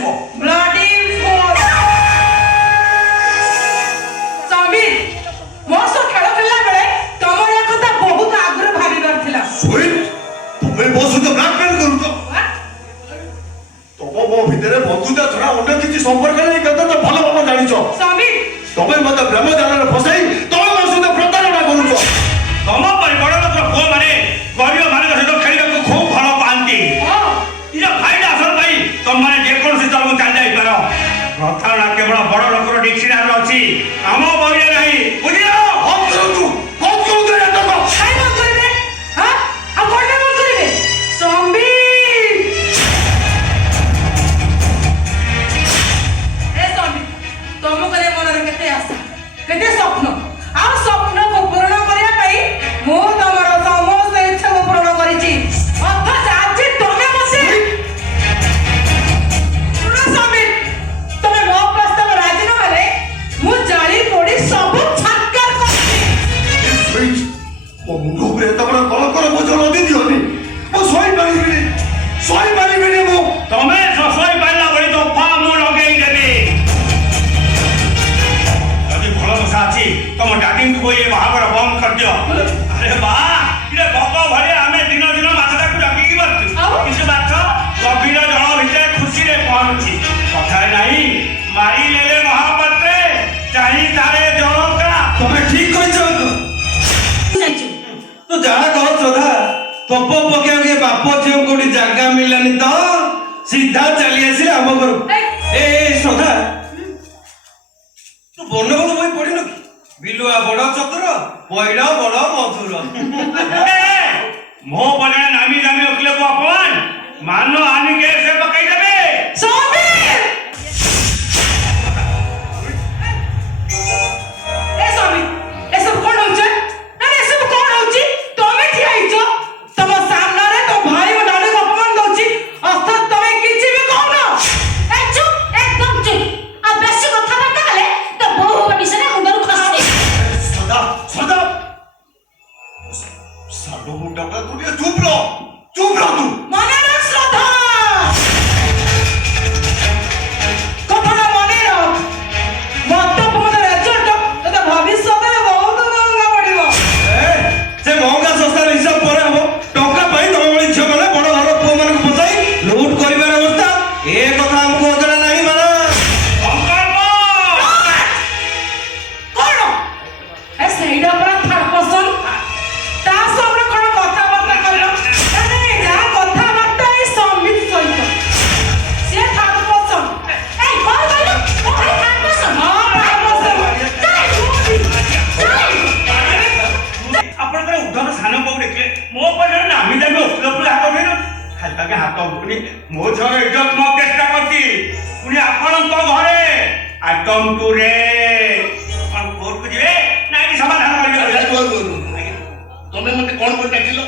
बसिबो bloody force Sameer moso खेल खेलला बेले तमर या कथा बहुत आग्रह भाबी करथिला स्वीट तुमे बसु तो ब्लैकमेल करू तो तमो मो भितरे बंधुता छड़ा अन्य किछि संपर्क नै कथा तो भलो भाबो जानिछो समीर तमे मते ब्रह्मजालरे फसाई तमे बसु तो प्रतारणा करूछो तम परिवार लोक पुओ माने गरीब माने सहित खेलिବାକୁ खूब भल पांती इरा फाइदा असल भाई तुम माने जे कोन से चलबो चल जाई पारो प्रतारणा केवल बड़ लोकर डिक्शनरी अछि हम बहिरे नाही बुझियो हम करू दे तो काय मन करबे हां आ कोने मन करबे समीर ए समीर तुम करे मन रे केते आशा केते स्वप्न आ स्वप्न को पूर्ण करिया पई मो तमरो समस्त इच्छा को पूर्ण करिछि अथच आज तमे बसे सुनो समीर तमे मो प्रस्ताव राजी न होले मु जाली पोडी सब छक्कर करछि स्वीट मो मुंडो रे तबरा कल बोझ नदी दियोनी मो सोई पारिबिनी मो तमे ससोई पाइला बळी तो फा मु लगेई देबी यदि भल बसा अछि तुम डाटिंग को ये बाहागर बंद कर दियो अरे बा इरे बको भले हमें दिन दिन माछटा को डाकी की बात किछ बात गभीर जल भितर खुशी रे पहुंची कथा नाही मारी लेले महापत्रे चाहि तारे जल का तमे ठीक कहिছো तो जाना कह श्रद्धा तप पके के बाप झियो कोडी जागा मिलानी तो सीधा चली आसी हम घर ए श्रद्धा तू बन बन बई पढिनो कि बिलुआ बड़ चतुर पइडा बड़ मधुर मो बने नामी दामी ओकले को अपमान मानो आनी के से पकाई देबे समीर ए समीर ए सब कोन होचे अरे ए सब कोन होची तमे ठिया हिचो तम सामने रे तो भाई म डाले को अपमान दोची अर्थात तमे किछि भी कहनो ए चुप एकदम चुप आ बेसी कथा बात कले तो बहु विषय मुंडर खसते सदा साडो मुंडा का तू चुप रहो तू मने रख श्रद्धा कथाटा मने रख मत पमने रेजल्ट तते भविष्य रे बहुत महंगा पड़िबो ए से महंगा सस्ता हिसाब पर हम टका पाई तम बळी झियो माने बड़ घर पुओ मान को फसाई लूट करिबार अवस्था ए कथा हमको अजरा नाही माना कोन ए सेइडा पर थर्ड पर्सन ता सबरे कोन कथा बात करलो अरे जा कथा बात ई संबित सहित से थर्ड पर्सन ए कोन कहलो ओ भाई खान बस हां थर्ड पर्सन आपण तर उद्धव सानो को देखले मो पर नामी दामी ओकले पुरा हात उठेनो खाली ताके हात उठुनी मो झर इज्जत म चेष्टा करती पुनी आपण तो घरे आइटम टू रे आपण कोर्ट को जिवे नाइ समाधान करियो तमे मते कोन बोल डाकिलो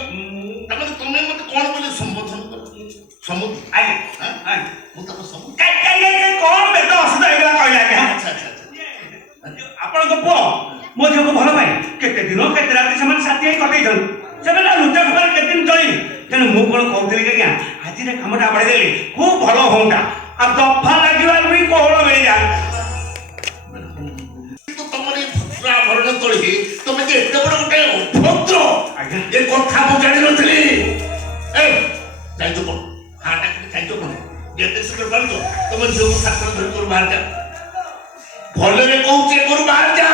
तमे मते कोन बोले संबोधन कर समुद्र आइ हां मु तको समुद्र काय कोन बेटा असुदा एगला कहला के अच्छा आपण को पो मो झे को भलो पाई केते दिन केते रात समान साथी कटै छन सेबेला लुचा खबर केते दिन चली तेन मु कोन कहतली के आज रे कामटा बढे देली खूब भलो होंडा आ दफा लागिवा रुई कोहळ मिल जा तो तमरे फुसरा भरण तोळी तमे जे एते बड गुटे भद्र ए कथा मु जानि नथली ए जाई तो कोन हाटा के जाई तो कोन जेते सुकर बाल तो तमे जो सात्र धर कर बाहर जा भले रे कहूचे कर बाहर जा